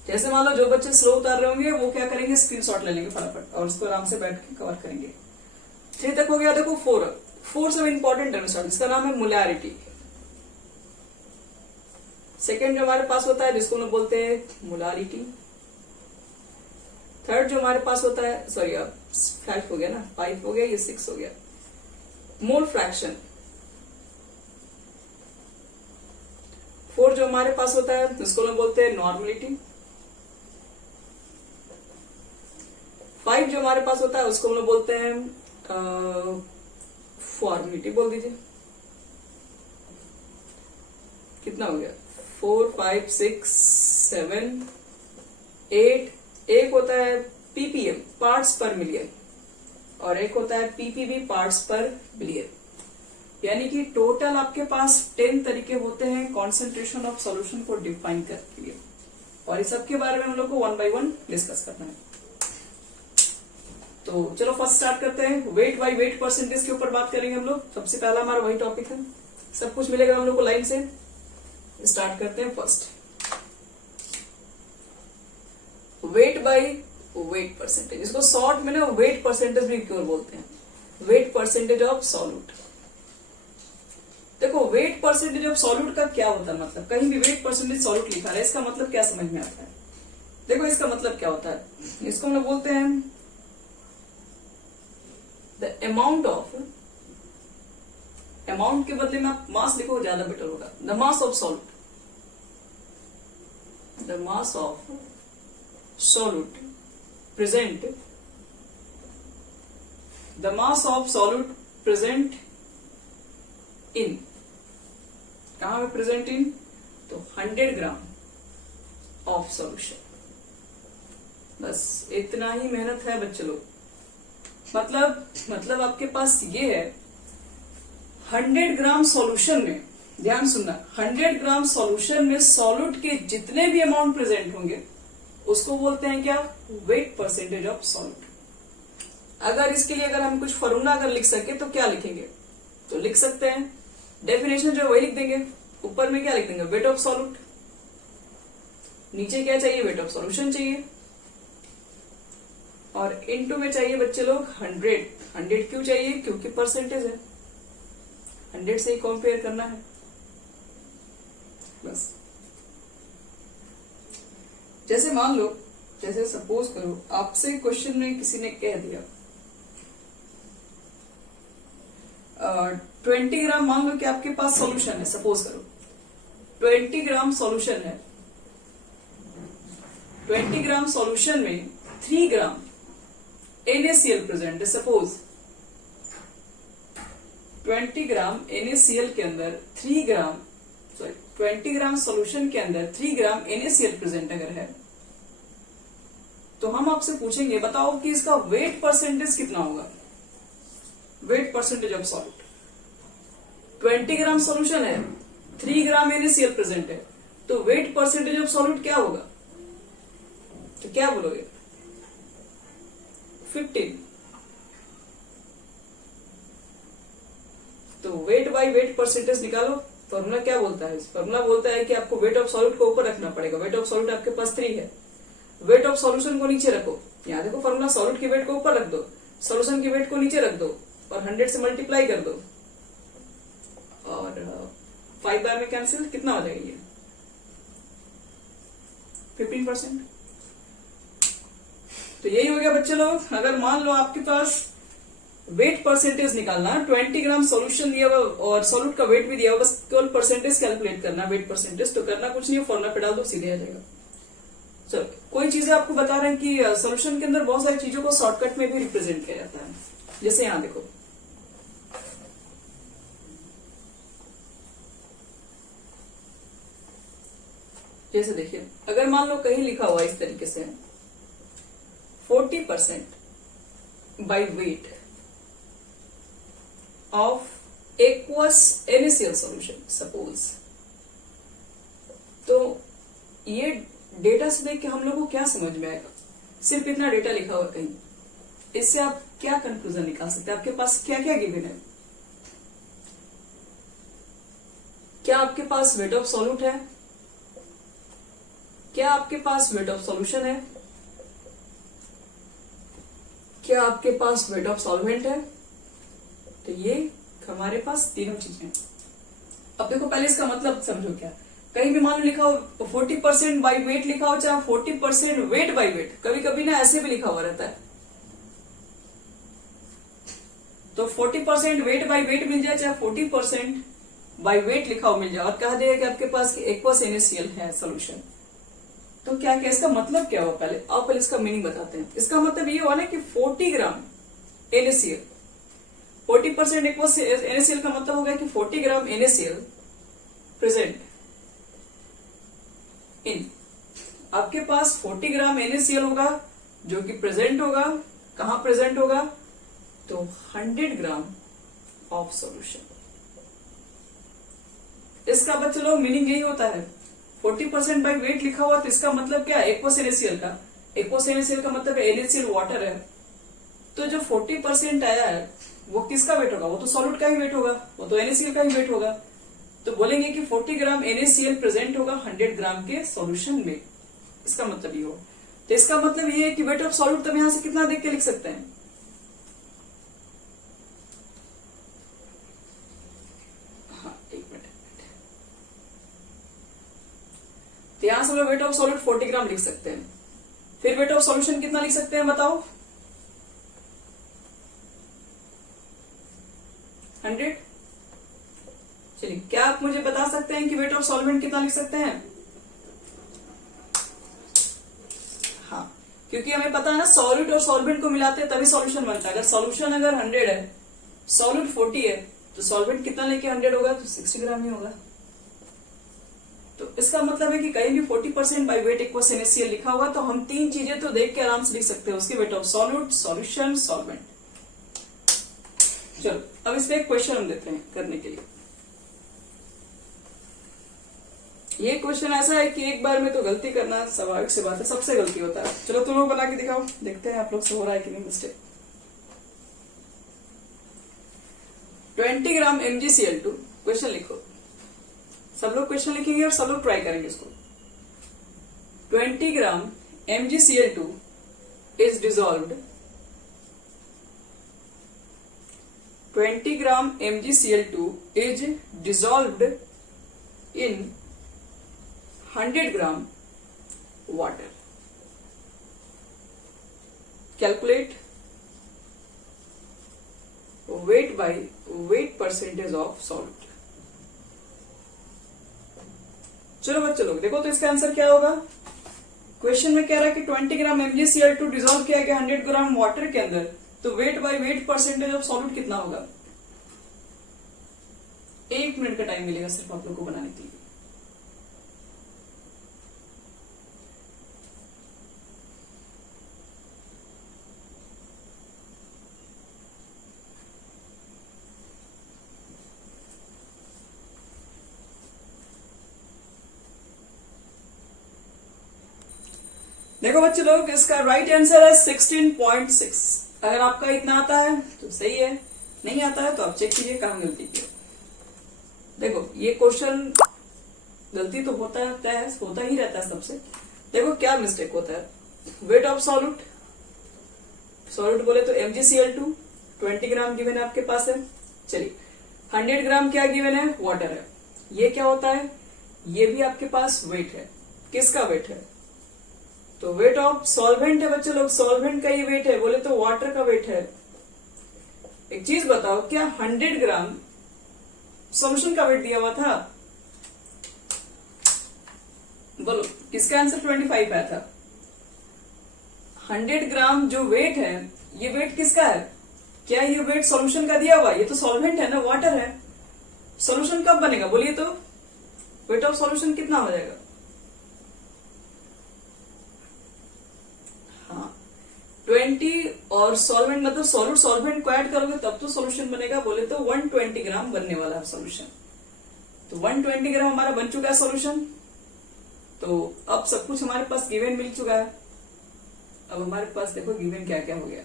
जैसे मान लो जो बच्चे स्लो उतार रहे होंगे वो क्या करेंगे, स्क्रीनशॉट ले लेंगे फटाफट और उसको आराम से बैठ के कवर करेंगे। 3 तक हो गया, देखो 4 सब इंपॉर्टेंट है स्टार्ट, इसका नाम है मोलैरिटी। सेकेंड जो हमारे पास होता है जिसको हम बोलते हैं मोलारिटी। थर्ड जो हमारे पास होता है, सॉरी अब 5 हो गया ना, 5 हो गया, ये 6 हो गया, मोल फ्रैक्शन। 4 जो हमारे पास होता है जिसको हम बोलते हैं नॉर्मलिटी। 5 जो हमारे पास होता है उसको हम लोग बोलते हैं फॉर्मिलिटी, बोल दीजिए। कितना हो गया, 4 5 6 7 8। एक होता है पीपीएम, पार्ट्स पर मिलियन, और एक होता है पीपीबी, पार्ट्स पर बिलियन। यानी कि टोटल आपके पास 10 तरीके होते हैं कॉन्सेंट्रेशन ऑफ सॉल्यूशन को डिफाइन करने के लिए, और इस सब के बारे में हम लोग को 1 बाय 1 डिस्कस करना है। तो चलो फर्स्ट स्टार्ट करते हैं। वेट बाय वेट परसेंटेज के ऊपर बात करेंगे हम लोग। सबसे पहला हमारा वही टॉपिक है, सब कुछ मिलेगा हम लोग को लाइन से। स्टार्ट करते हैं first, weight by weight percentage. इसको शॉर्ट में ना वेट परसेंटेज भी क्यों बोलते हैं, वेट परसेंटेज ऑफ सॉल्यूट। देखो वेट परसेंटेज ऑफ सॉल्यूट का क्या होता है, मतलब कहीं भी वेट परसेंटेज सॉल्यूट लिखा है, इसका मतलब क्या समझ में आता है। देखो इसका मतलब क्या होता है, इसको हम लोग बोलते हैं द अमाउंट ऑफ, अमाउंट के बदले में आप मास लिखो ज्यादा बेटर होगा। The mass of solute, the mass of solute present, the mass of solute present in, कहां पे प्रेजेंट इन, तो 100 ग्राम ऑफ सॉल्यूशन। बस इतना ही मेहनत है बच्चे लोग। मतलब आपके पास ये है, 100 ग्राम सॉल्यूशन में, ध्यान सुनना, 100 ग्राम सॉल्यूशन में सॉल्यूट के जितने भी अमाउंट प्रेजेंट होंगे उसको बोलते हैं क्या, वेट परसेंटेज ऑफ सॉल्यूट। अगर इसके लिए अगर हम कुछ फॉर्मूला अगर लिख सके तो क्या लिखेंगे, तो लिख सकते हैं डेफिनेशन जो वही लिख देंगे। ऊपर में क्या लिख देंगे, वेट ऑफ सॉल्यूट, नीचे क्या चाहिए, वेट ऑफ सॉल्यूशन चाहिए, और इनटू में चाहिए बच्चे लोग 100। 100 क्यों चाहिए, क्योंकि परसेंटेज है, 100 से ही कंपेयर करना है बस। जैसे मान लो, जैसे सपोज करो आपसे क्वेश्चन में किसी ने कह दिया 20 ग्राम, मान लो कि आपके पास सॉल्यूशन है, सपोज करो 20 ग्राम सॉल्यूशन है, 20 ग्राम सॉल्यूशन में 3 ग्राम NaCl प्रेजेंट है। सपोज 20 ग्राम NaCl के अंदर 3 ग्राम, सॉरी 20 ग्राम सॉल्यूशन के अंदर 3 ग्राम NaCl प्रेजेंट अगर है, तो हम आपसे पूछेंगे बताओ कि इसका वेट परसेंटेज कितना होगा, wait percentage of solute. 20 gram solution है, 3 ग्राम NaCl प्रेजेंट है, तो वेट परसेंटेज ऑफ सॉल्यूट क्या होगा, तो क्या बोलोगे, 15। तो वेट बाय वेट परसेंटेज निकालो। फॉर्मूला क्या बोलता है, फॉर्मूला बोलता है कि आपको वेट ऑफ सॉल्यूट को ऊपर रखना पड़ेगा। वेट ऑफ सॉल्यूट आपके पास 3 है, वेट ऑफ सॉल्यूशन को नीचे रखो। यहां देखो फॉर्मूला, सॉल्यूट की वेट को ऊपर रख दो, सॉल्यूशन की वेट को नीचे रख दो, और 100 से मल्टीप्लाई कर दो, और 5 बार में कैंसिल, कितना हो जाएगा ये 15%। तो यही हो गया बच्चे लोग। अगर मान लो आपके पास वेट परसेंटेज निकालना, 20 ग्राम सॉल्यूशन दिया हुआ और सॉल्यूट का वेट भी दिया हुआ, बस केवल परसेंटेज कैलकुलेट करना, वेट परसेंटेज। तो करना कुछ नहीं है, फॉर्मुला पे डाल दो, सीधे आ जाएगा। चलो, कोई चीजें आपको बता रहे हैं कि सॉल्यूशन के अंदर बहुत सारी चीजों को शॉर्टकट में भी रिप्रेजेंट किया जाता है। जैसे यहां देखो, जैसे देखिए, अगर मान लो कहीं लिखा हुआ इस तरीके से 40% bye weight of aqueous NaCl solution suppose, तो ये डेटा से देख के हम लोगों को क्या समझ में आएगा? सिर्फ इतना डेटा लिखा हुआ कहीं, इससे आप क्या कंक्लूजन निकाल सकते हैं? आपके पास क्या क्या गिवन है? क्या आपके पास वेट ऑफ सॉल्यूट है? क्या आपके पास वेट ऑफ सॉल्यूशन है? क्या आपके पास वेट ऑफ सॉल्वेंट है? तो ये हमारे पास तीनों चीजें। अब देखो, पहले इसका मतलब समझो क्या। कहीं भी मान लो लिखा हो 40% बाई वेट लिखा हो, चाहे 40% वेट बाई वेट, कभी कभी ना ऐसे भी लिखा हुआ रहता है। तो 40% वेट बाई वेट मिल जाए, चाहे 40% बाई वेट लिखा हो मिल जाए, और कहा जाएगा कि आपके पास एक्वस NaCl है सोल्यूशन। तो क्या क्या इसका मतलब क्या हुआ? पहले इसका मीनिंग बताते हैं। इसका मतलब ये हुआ ना कि 40 ग्राम NaCl, 40% एक्वस NaCl का मतलब हो गया कि 40 ग्राम NaCl प्रेजेंट इन, आपके पास 40 ग्राम NaCl होगा जो कि प्रेजेंट होगा। कहां प्रेजेंट होगा? तो 100 ग्राम ऑफ सॉल्यूशन। इसका बच्चे लोग मीनिंग यही होता है। 40% बाई वेट लिखा हुआ, तो इसका मतलब क्या है? एक्वस NaCl का, एक्वस NaCl का मतलब NaCl वाटर है। तो जो 40% आया है वो किसका वेट होगा? वो तो सॉल्यूट का ही वेट होगा, वो तो NaCl का ही वेट होगा। तो बोलेंगे कि 40 ग्राम NaCl प्रेजेंट होगा 100 ग्राम के सॉल्यूशन में। इसका मतलब ये हो। तो इसका मतलब ये है कि वेट ऑफ सॉल्यूट तुम यहां से कितना देख के लिख सकते हैं? हाँ, एक मिनट। तो यहां से हम लोग वेट ऑफ सॉल्यूट 40 ग्राम लिख सकते हैं। फिर वेट ऑफ सॉल्यूशन कितना लिख सकते हैं बताओ? 100। चलिए, क्या आप मुझे बता सकते हैं कि वेट ऑफ सॉल्वेंट कितना लिख सकते हैं? हाँ, क्योंकि हमें पता है ना, सॉल्यूट और सॉल्वेंट को मिलाते हैं तभी सॉल्यूशन बनता है। अगर सॉल्यूशन अगर 100 है, सॉल्यूट 40 है, तो सॉल्वेंट कितना लेके 100 होगा? तो 60 ग्राम ही होगा। तो इसका मतलब है कि कहीं भी 40% बाई वेट एक्वस NaCl लिखा होगा तो हम तीन चीजें तो देख के आराम से लिख सकते हैं, उसकी wait of solute, solution, solvent. चलो, अब इस पे एक क्वेश्चन हम देते हैं करने के लिए। ये क्वेश्चन ऐसा है कि एक बार में तो गलती करना स्वाभाविक सी बात है, सबसे गलती होता है। चलो तुम लोग बना के दिखाओ, देखते हैं आप लोग से हो रहा है कि नहीं मिस्टेक। 20 ग्राम MgCl2, क्वेश्चन लिखो। सब लोग क्वेश्चन लिखेंगे और सब लोग ट्राई करेंगे इसको। 20 ग्राम MgCl2 is dissolved, 20 gram MgCl2 is dissolved in 100 gram water. Calculate weight by weight percentage of salt. चलो बच्चे लोग देखो, तो इसका आंसर क्या होगा? क्वेश्चन में कह रहा है कि 20 ग्राम MgCl2 डिजॉल्व किया गया 100 ग्राम वाटर के अंदर, तो weight by weight percentage of solute कितना होगा? 1 मिनट का टाइम मिलेगा सिर्फ आप लोग को बनाने के लिए। देखो बच्चे लोग, इसका राइट आंसर है 16.6। अगर आपका इतना आता है तो सही है, नहीं आता है तो आप चेक कीजिए कहां गलती की। देखो, ये क्वेश्चन गलती तो होता ही रहता है सबसे। देखो क्या मिस्टेक होता है। वेट ऑफ सॉल्यूट, सॉल्यूट बोले तो MgCl2 20 ग्राम गिवन है आपके पास है। चलिए, 100 ग्राम क्या गिवन है? वाटर है। ये क्या होता है? ये भी आपके पास वेट है। किसका वेट है? तो वेट ऑफ सॉल्वेंट है बच्चे लोग, सॉल्वेंट का ये वेट है, बोले तो वाटर का वेट है। एक चीज बताओ, क्या 100 ग्राम सॉल्यूशन का वेट दिया हुआ था? बोलो, किसका आंसर 25 आया था? 100 ग्राम जो वेट है, ये वेट किसका है? क्या ये वेट सॉल्यूशन का दिया हुआ? ये तो सॉल्वेंट है ना, वाटर है। सॉल्यूशन कब बनेगा बोलिए तो? वेट ऑफ सॉल्यूशन कितना हो जाएगा? हाँ, 20 और सॉल्वेंट मतलब सॉल्यूट सॉल्वेंट को ऐड करोगे तब तो सॉल्यूशन बनेगा, बोले तो 120 ग्राम बनने वाला है सॉल्यूशन। तो 120 ग्राम हमारा बन चुका है सॉल्यूशन। तो अब सब कुछ हमारे पास गिवन मिल चुका है। अब हमारे पास देखो गिवन क्या क्या हो गया।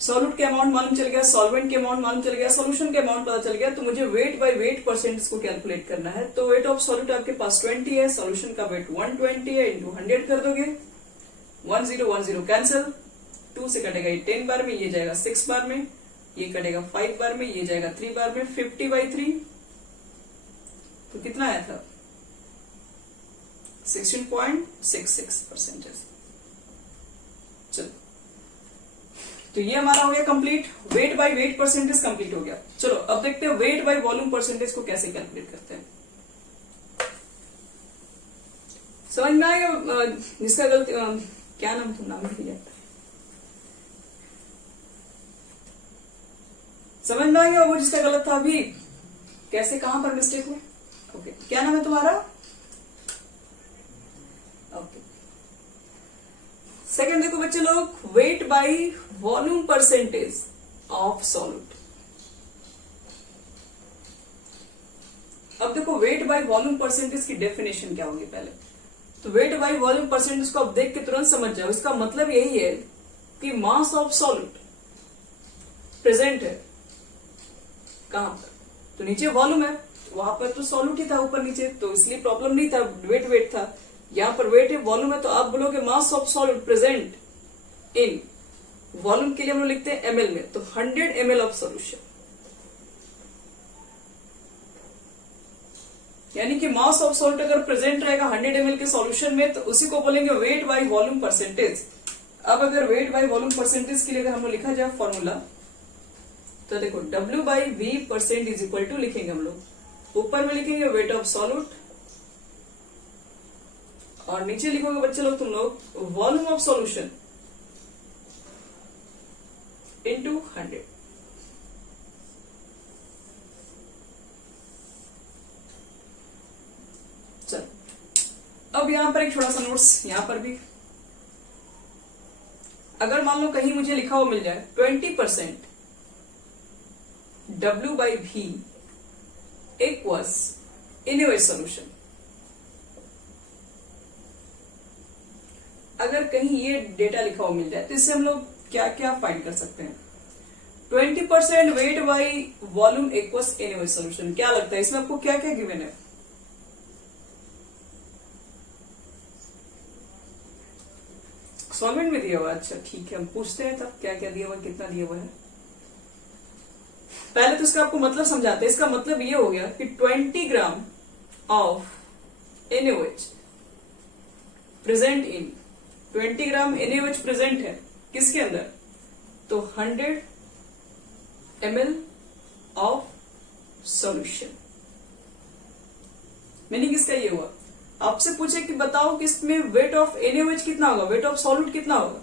सॉल्यूट के अमाउंट मालूम चल गया, सॉल्वेंट के अमाउंट मालूम चल गया, सॉल्यूशन के अमाउंट पता चल गया। तो मुझे वेट बाय वेट परसेंट को कैलकुलेट करना है। तो वेट ऑफ सॉल्यूट आपके पास 20 है, सॉल्यूशन का वेट 120 है, इंटू 100 कर दोगे, 10 कैंसिल, 2 से कटेगा ये 10 बार में, ये जाएगा 6 बार में, ये कटेगा 5 बार में, ये जाएगा 3 बार में, 50/3। तो कितना आया था? 16.66%। चलो, तो ये हमारा हो गया complete. Weight by weight percentage complete हो गया। चलो अब देखते हैं वेट बाय वॉल्यूम परसेंटेज को कैसे कैलकुलेट करते हैं। समझ में आएगा जिसका गलती, क्या नाम था, नाम भूल गया, समझ में आएगा वो जिसका गलत था अभी, कैसे कहां पर मिस्टेक हुई। ओके, क्या नाम है तुम्हारा? ओके, सेकंड देखो बच्चे लोग, wait by volume percentage of solute. अब देखो वेट बाय वॉल्यूम परसेंटेज की डेफिनेशन क्या होगी पहले। तो वेट बाय वॉल्यूम परसेंटेज को आप देख के तुरंत समझ जाओ। इसका मतलब यही है कि मास ऑफ सॉल्यूट प्रेजेंट है कहां पर? तो नीचे वॉल्यूम है, वहां पर तो सॉल्यूट ही था ऊपर नीचे, तो इसलिए प्रॉब्लम नहीं था, वेट वेट था। यहां पर वेट है, वॉल्यूम है, तो आप बोलोगे मास of solute present in, volume के लिए हम लोग लिखते हैं ml में, तो 100 ml ऑफ सॉल्यूशन, यानी कि मास ऑफ सॉल्ट अगर प्रेजेंट रहेगा 100 ml के सॉल्यूशन में तो उसी को बोलेंगे वेट बाय वॉल्यूम परसेंटेज। अब अगर वेट बाय वॉल्यूम परसेंटेज के लिए अगर हम लोग लिखा जाए फॉर्मूला, तो देखो W/V% इज इक्वल टू लिखेंगे हम लोग, ऊपर में लिखेंगे वेट ऑफ सॉल्यूट और नीचे लिखोगे बच्चे लोग तुम लोग वॉल्यूम ऑफ सॉल्यूशन इंटू 100। चलो अब यहां पर एक छोटा सा नोट्स, यहां पर भी अगर मान लो कहीं मुझे लिखा हुआ मिल जाए 20% W/V इक्वल्स इनवेज सॉल्यूशन, अगर कहीं ये डेटा लिखा हुआ मिल जाए तो इससे हम लोग क्या क्या फाइंड कर सकते हैं। 20% वेट बाय वॉल्यूम इक्वल्स इनवेज सॉल्यूशन, क्या लगता है इसमें आपको क्या क्या गिवन है? सॉल्वेंट में दिया हुआ है, अच्छा ठीक है, हम पूछते हैं तब क्या क्या दिया हुआ, कितना दिया हुआ है। पहले तो इसका आपको मतलब समझाते हैं। इसका मतलब ये हो गया कि 20 gram of NaOH present in, 20 gram NaOH present है किसके अंदर? तो 100 ml ऑफ सॉल्यूशन। मीनिंग इसका ये हुआ, आपसे पूछे कि बताओ कि इसमें वेट ऑफ NaOH कितना होगा, वेट ऑफ सॉल्यूट कितना होगा,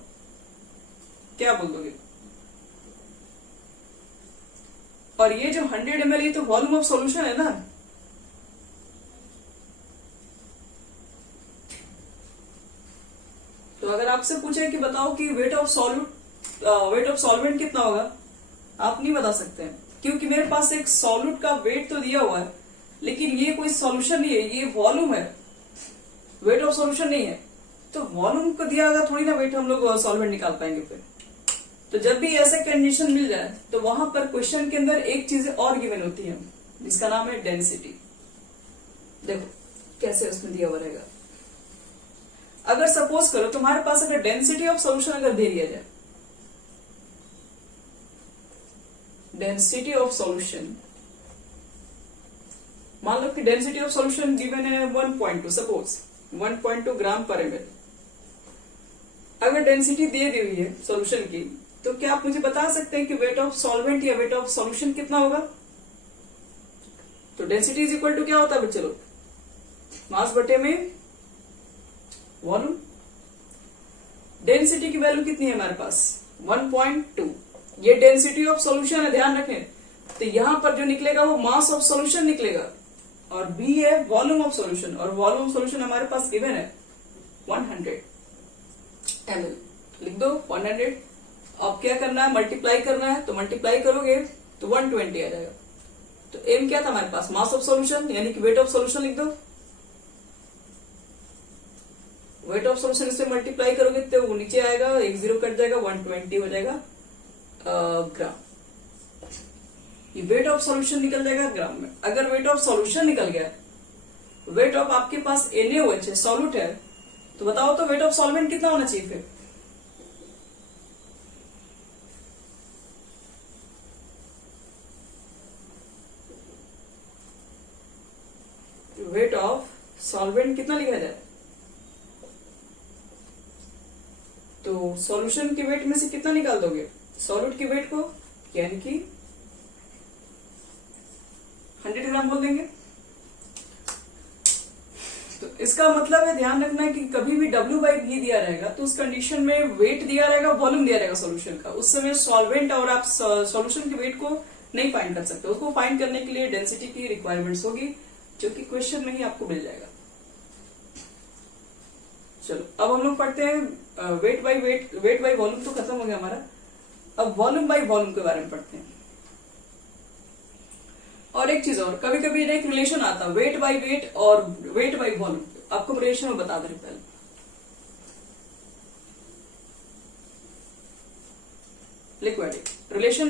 क्या बोल दोगे? और ये जो 100 ml ये तो वॉल्यूम ऑफ सॉल्यूशन है ना, तो अगर आपसे पूछे कि बताओ कि वेट ऑफ सॉल्वेंट कितना होगा, आप नहीं बता सकते हैं, क्योंकि मेरे पास एक सॉल्यूट का वेट तो दिया हुआ है लेकिन ये कोई सॉल्यूशन नहीं है, ये वॉल्यूम है, वेट ऑफ सॉल्यूशन नहीं है। तो वॉल्यूम को दिया होगा थोड़ी ना वेट हम लोग सॉल्वेंट निकाल पाएंगे फिर। तो जब भी ऐसे कंडीशन मिल जाए तो वहां पर क्वेश्चन के अंदर एक चीज और गिवन होती है जिसका नाम है डेंसिटी। देखो कैसे उसमें दिया हुआ रहेगा। अगर सपोज करो तुम्हारे पास अगर डेंसिटी ऑफ सॉल्यूशन अगर दे दिया जाए, डेंसिटी ऑफ सॉल्यूशन, मान लो कि डेंसिटी ऑफ सॉल्यूशन गिवन है 1.2, सपोज 1.2 ग्राम पर ml। अगर डेंसिटी दे दी हुई है सॉल्यूशन की, तो क्या आप मुझे बता सकते हैं कि वेट ऑफ सॉल्वेंट या वेट ऑफ सॉल्यूशन कितना होगा? तो डेंसिटी इज इक्वल टू क्या होता है बच्चे लोग? मास बटे में वॉल्यूम। डेंसिटी की वैल्यू कितनी है हमारे पास? 1.2। ये डेंसिटी ऑफ सॉल्यूशन है, ध्यान रखें। तो यहां पर जो निकलेगा वो मास ऑफ सॉल्यूशन निकलेगा, और बी है वॉल्यूम ऑफ सॉल्यूशन, और वॉल्यूम ऑफ सॉल्यूशन हमारे पास गिवन है 100 ml। लिख दो 100। अब क्या करना है? मल्टीप्लाई करना है, तो मल्टीप्लाई करोगे तो 120 आ जाएगा। तो एम क्या था हमारे पास? मास ऑफ सॉल्यूशन, यानी कि वेट ऑफ सॉल्यूशन लिख दो। वेट ऑफ सॉल्यूशन इससे मल्टीप्लाई करोगे तो वो नीचे आएगा, एक जीरो कट जाएगा, 120 हो जाएगा ग्राम। ये वेट ऑफ सॉल्यूशन निकल जाएगा ग्राम में। अगर वेट ऑफ सॉल्यूशन निकल गया, वेट ऑफ आपके पास NaOH है, सॉल्यूट है, तो बताओ तो वेट ऑफ सॉल्वेंट कितना होना चाहिए फिर? वेट ऑफ सॉल्वेंट कितना लिखा जाए? तो सॉल्यूशन के वेट में से कितना निकाल दोगे सॉल्यूट के वेट को, यानी कि 100 ग्राम बोल देंगे। तो इसका मतलब है, ध्यान रखना है कि कभी भी W/V दिया रहेगा तो उस कंडीशन में वेट दिया रहेगा, वॉल्यूम दिया रहेगा सॉल्यूशन का। उस समय सॉल्वेंट और आप सॉल्यूशन के वेट को नहीं फाइंड कर सकते। उसको फाइंड करने के लिए डेंसिटी की रिक्वायरमेंट्स होगी, जो कि क्वेश्चन में ही आपको मिल जाएगा। चलो अब हम लोग पढ़ते हैं वेट बाई वॉल्यूम तो खत्म हो गया हमारा। अब वॉल्यूम बाई वॉल्यूम के बारे में पढ़ते हैं। और एक चीज और, कभी कभी एक रिलेशन आता है वेट बाई वेट और वेट बाई वॉल्यूम। आपको रिलेशन में बता दे पहले। लिक्विडिक relation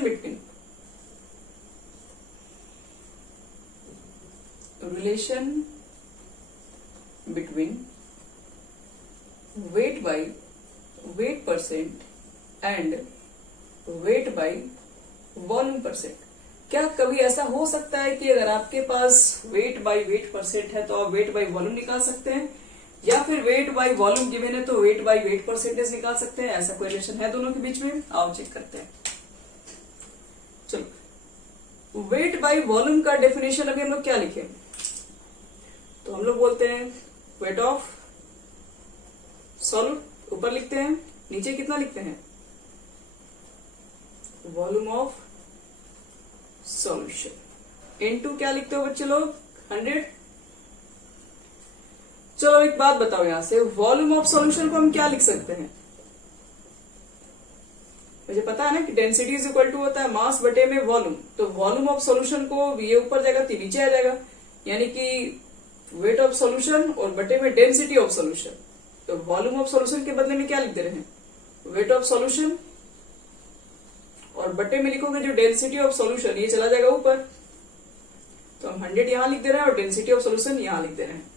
between weight by weight percent and weight by volume percent। क्या कभी ऐसा हो सकता है कि अगर आपके पास वेट बाई वेट परसेंट है तो आप वेट बाई वॉल्यूम निकाल सकते हैं, या फिर वेट बाई वॉल्यूम गिवन है तो वेट बाई वेट परसेंटेज निकाल सकते हैं? ऐसा कोई रिलेशन है दोनों के बीच में? आओ चेक करते हैं। चलो वेट बाई वॉल्यूम का डेफिनेशन अभी हम लोग क्या लिखे? तो हम लोग बोलते हैं वेट ऑफ सॉल्यूट ऊपर लिखते हैं, नीचे कितना लिखते हैं? वॉल्यूम ऑफ सॉल्यूशन इनटू क्या लिखते हो बच्चे लोग? 100। चलो एक बात बताओ, यहां से वॉल्यूम ऑफ सॉल्यूशन को हम क्या लिख सकते हैं? मुझे पता है ना कि डेंसिटी इज इक्वल टू होता है मास बटे में वॉल्यूम। तो वॉल्यूम ऑफ सॉल्यूशन को ये ऊपर जाएगा तो नीचे आ जाएगा, यानी कि वेट ऑफ सॉल्यूशन और बटे में डेंसिटी ऑफ सॉल्यूशन। तो वॉल्यूम ऑफ सॉल्यूशन के बदले में क्या लिख दे रहे हैं? वेट ऑफ सॉल्यूशन, और बटे में लिखोगे जो डेंसिटी ऑफ सॉल्यूशन, ये चला जाएगा ऊपर। तो हम 100 यहां लिख दे रहे हैं और डेंसिटी ऑफ सॉल्यूशन यहां लिख दे रहे हैं।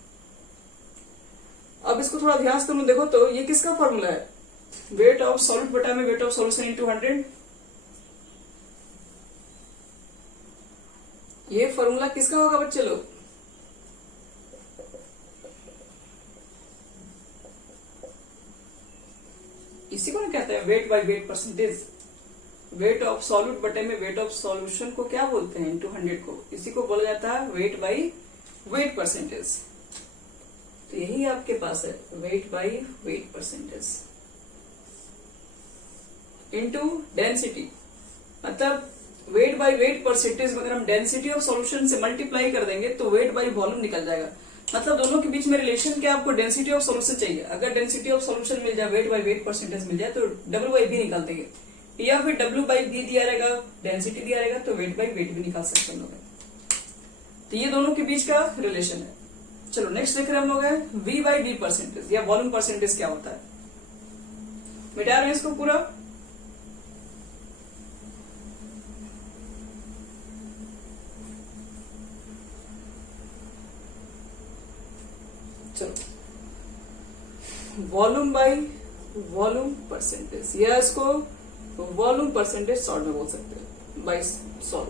अब इसको थोड़ा ध्यान से देखो तो ये किसका फॉर्मूला है? वेट ऑफ सॉल्यूट बटा में वेट ऑफ सॉल्यूशन इंटू 100। ये फॉर्मूला किसका होगा बच्चे लोग? इसी को ना कहते हैं wait by wait percentage. Wait of solute बटे में वेट ऑफ सॉल्यूशन को क्या बोलते हैं? इंटू 100 को, इसी को बोला जाता है वेट बाई वेट परसेंटेज। तो यही आपके पास है weight by wait percentage into density. मतलब वेट बाई वेट परसेंटेज अगर हम डेंसिटी ऑफ सॉल्यूशन से मल्टीप्लाई कर देंगे तो वेट बाई वॉल्यूम निकल जाएगा। मतलब दोनों के बीच में रिलेशन क्या? आपको डेंसिटी ऑफ सॉल्यूशन चाहिए। अगर डेंसिटी ऑफ सॉल्यूशन मिल जाए, वेट बाई वेट परसेंटेज मिल जाए, तो W/V निकाल देंगे, या फिर W/V दिया रहेगा, डेंसिटी दिया रहेगा तो वेट बाई वेट भी निकाल सकते हैं हम लोग। तो ये दोनों के बीच का रिलेशन है। चलो नेक्स्ट देख रहे हम लोग है V/V परसेंटेज या वॉल्यूम परसेंटेज क्या होता है। मिटा रहे हैं इसको पूरा। चलो वॉल्यूम बाई वॉल्यूम परसेंटेज, या इसको वॉल्यूम परसेंटेज शॉर्ट में बोल सकते हैं बाई सॉल्व।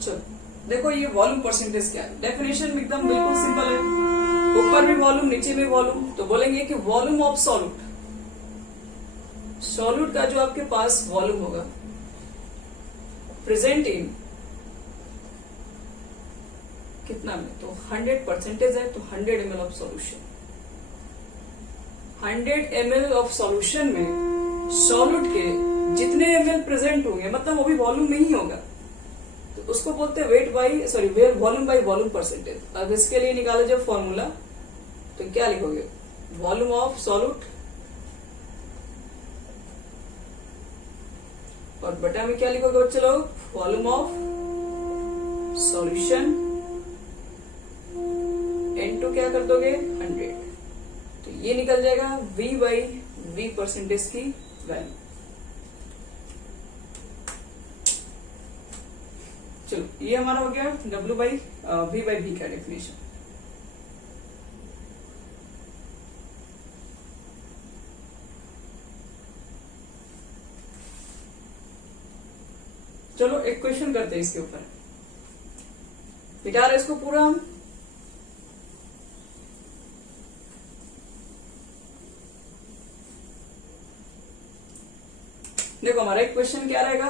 चलो देखो ये वॉल्यूम परसेंटेज क्या है। डेफिनेशन एकदम बिल्कुल सिंपल है। ऊपर भी वॉल्यूम नीचे भी वॉल्यूम, तो बोलेंगे कि वॉल्यूम ऑफ सॉल्यूट, सॉल्यूट का जो आपके पास वॉल्यूम होगा प्रेजेंट इन कितना में, तो 100% है, तो 100 ml of solution. 100 ml of solution में सॉल्यूट के जितने ml प्रेजेंट होंगे, मतलब वो भी वॉल्यूम में ही होगा, तो उसको बोलते हैं weight by sorry volume by volume percentage. अब इसके लिए निकालो जब फॉर्मूला, तो क्या लिखोगे, वॉल्यूम ऑफ सॉल्यूट और बटा में क्या लिखोगे बच्चे लोग, वॉल्यूम ऑफ सॉल्यूशन इनटू क्या कर दोगे 100, तो ये निकल जाएगा V बाई V परसेंटेज की वैल्यू। चलो ये हमारा हो गया W by V by V का डेफिनेशन। चलो एक क्वेश्चन करते हैं इसके ऊपर, मिटा रहे इसको पूरा हम। देखो हमारा एक क्वेश्चन क्या रहेगा,